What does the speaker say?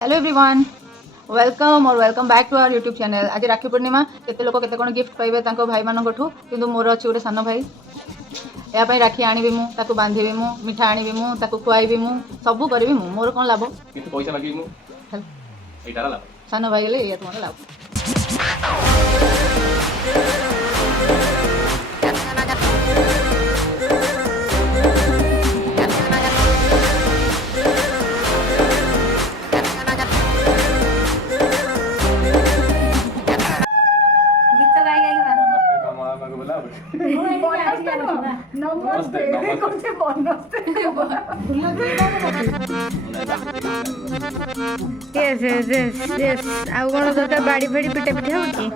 Hello everyone welcome और welcome back to our YouTube channel. आज राखी पूर्णिमा केते लोक केते कोन गिफ्ट पाइबे तांको भाई मानन कोठू किंतु मोर अछि गोटे सान भाई या पई राखी आनिबी मु ताको बांधीबी मु मिठा आनिबी मु ताको खुआइबी मु सब करबी मु मोर कोन लाभ किंतु पैसा मागिबी मु एटारा लाभ सान भाई गेले या तुमर लाभ। नमस्ते नमस्ते Yes, yes, yes, yes. ଆଉ କଣ ଦରକାର ବାଡ଼ି ଫାଡ଼ି ପିଟା ପିଠା ହଉଛି